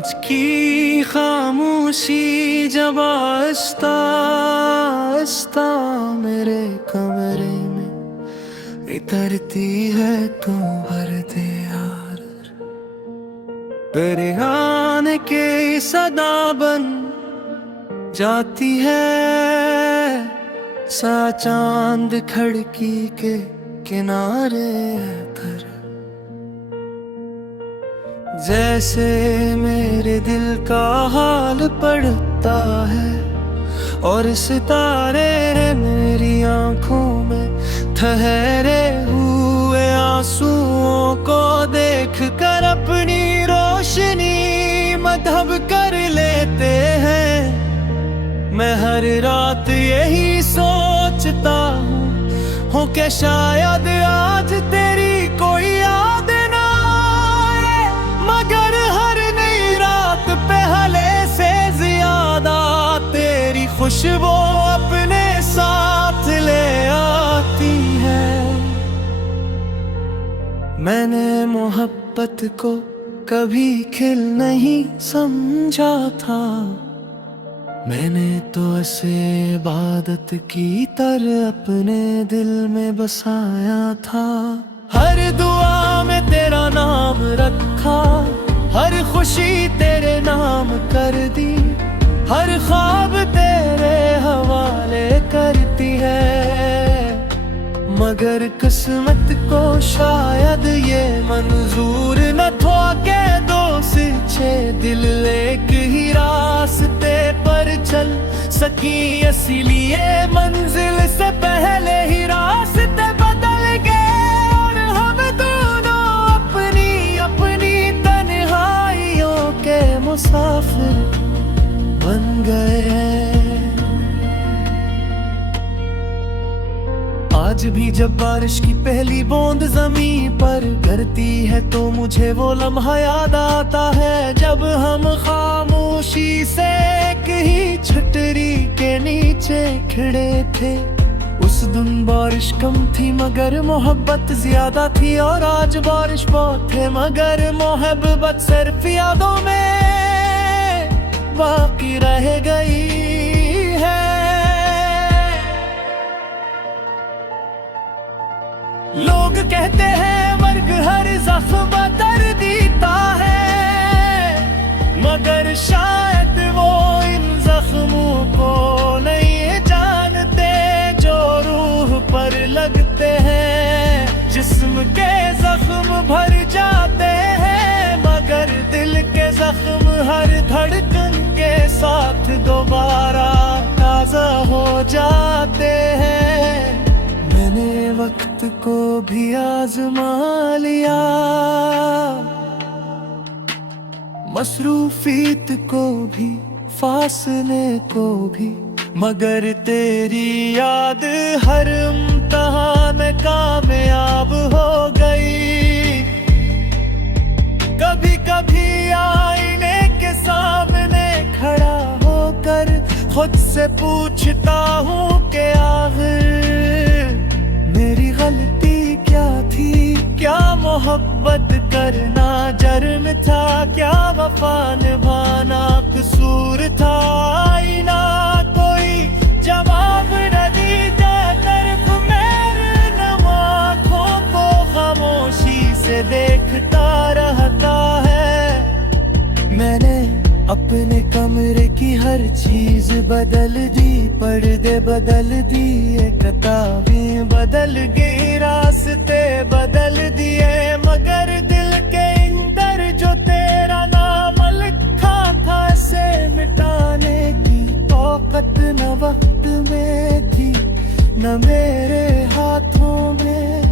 आज की खामोशी जब आहिस्ता आहिस्ता मेरे कमरे में इतरती है, तू भर दे यार। तेरे आने के सदा बन जाती है, सा चांद खिड़की के किनारे पर, जैसे मेरे दिल का हाल पड़ता है। और सितारे मेरी आंखों में ठहरे हुए आंसुओं को देख कर अपनी रोशनी मधब कर लेते हैं। मैं हर रात यही सोचता हूँ कि शायद आज तेरी कोई याद ना आए, मगर हर नई रात पहले से ज्यादा तेरी खुशबू अपने साथ ले आती है। मैंने मोहब्बत को कभी खिल नहीं समझा था, मैंने तो ऐसे इबादत की तरह अपने दिल में बसाया था। हर दुआ में तेरा नाम रखा, हर खुशी तेरे नाम कर दी, हर ख्वाब तेरे हवाले करती है। मगर किस्मत को शायद ये मंजूर न था के दो से छह दिल एक ही रास्ते पर चल सकी, इसीलिए मंजिल से पहले ही रास्ते बदल गए और हम दोनों अपनी अपनी तन्हाइयों के मुसाफिर बन गए हैं। आज भी जब बारिश की पहली बूंद जमीन पर गिरती है तो मुझे वो लम्हा याद आता है, जब हम खामोशी से एक ही छतरी के नीचे खड़े थे। उस दिन बारिश कम थी मगर मोहब्बत ज्यादा थी, और आज बारिश बहुत है मगर मोहब्बत सिर्फ यादों में बाकी रह गई है। लोग कहते हैं वर्ग हर जख्म दर्द देता है, मगर शायद वो इन जख्मों को नहीं जानते जो रूह पर लगते हैं। जिस्म के जख्म भर जाते हैं मगर दिल के जख्म हर धड़कन के साथ दोबारा ताजा हो जाते हैं। मैंने वक्त को भी आजमा लिया, मसरूफियत को भी फासले को भी, मगर तेरी याद हर इम्तिहान में कामयाब हो गई। कभी कभी आईने के सामने खड़ा होकर खुद से पूछता हूँ कि आखिर मेरी गलती क्या थी, क्या मोहब्बत करना जर्म था, क्या वफा निभाना कसूर था। आईना कोई जवाब न दीता, तरफ मेरे नम आँखों को खामोशी से देखता रहता है। मैंने अपने कमरे की हर चीज बदल दी, पर्दे बदल दिए, किताबें बदल गई, रास्ते बदल दिए, मगर दिल के अंदर जो तेरा नाम लिखा था इसे मिटाने की औकत न वक्त में थी न मेरे हाथों में।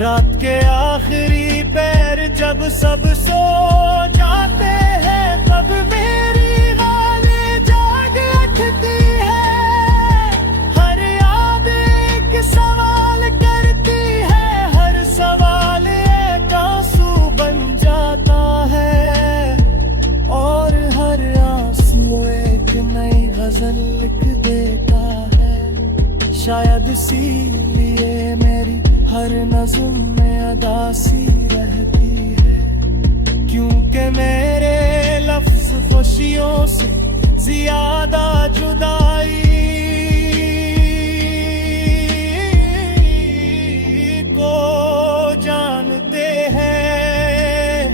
रात के आखिरी पैर जब सब सो जाते हैं तब मेरी गालें जाग उठती है। हर याद एक सवाल करती है, हर सवाल एक आंसू बन जाता है, और हर आंसू एक नई गजल लिख देता है। शायद इसीलिए मेरी हर नज़्म में अदासी रहती है, क्योंकि मेरे लफ्ज़ खुशियों से ज्यादा जुदाई को जानते हैं।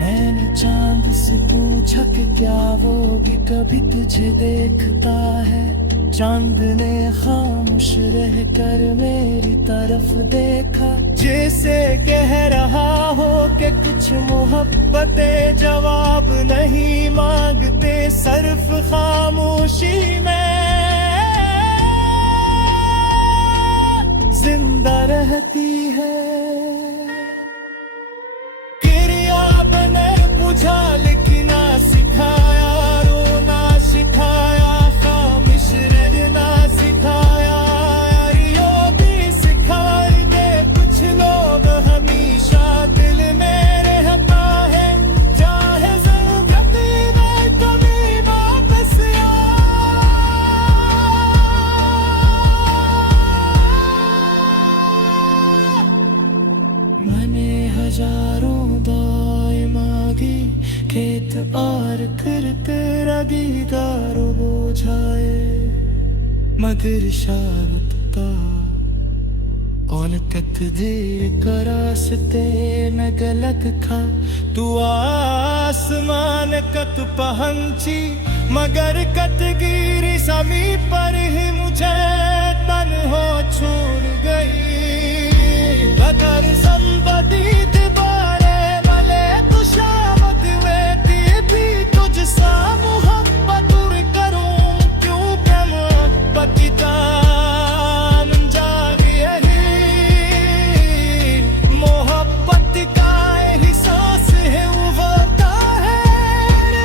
मैंने चांद से पूछा कि क्या वो भी कभी तुझे देखता है। चांद ने खामोश रह कर मेरी तरफ देखा, जैसे कह रहा हो कि कुछ मोहब्बतें जवाब नहीं मांगते, सिर्फ खामोशी में जिंदा रहती है। किरिया बने बुझा लेकिन ना सिखाया, रोना सिखाया, खामोश रहना सिखाया। यो भी सिखाई दे कुछ लोग हमेशा दिल में रहता है, चाहे ज़रूरत में कभी वापस मैंने हजारों दाएं मांगी, खेत और फिर तेरा दीदार बोझाए, मगर शारता कौन तकदीर का रास्ते में गलत था। तू आसमान कत पहंची, मगर कतगिरी समी पर ही मुझे तन्हा छोड़ गई। अगर संपत्ति दोबारे मले तो शामत वेती भी तुझसा मोहब्बत करूं, क्यों क्या मोहब्बत की दाम जारी है। मोहब्बत का एहसास है उभरता है,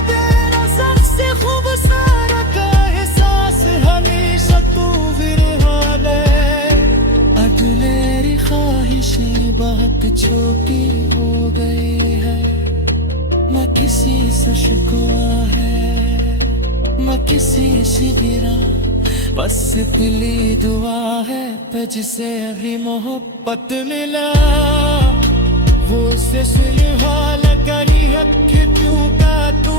तेरा सबसे खूबसूरत का एहसास हमेशा तू विरहान है। अब मेरी ख्वाहिशें बहुत छोटी हो गई है, मैं किसी से शिकवा है, मैं किसी से गिरा, बस पहली दुआ है पे जिसे अभी मोहब्बत मिला। वो से सुलह लगी हक क्यों का तू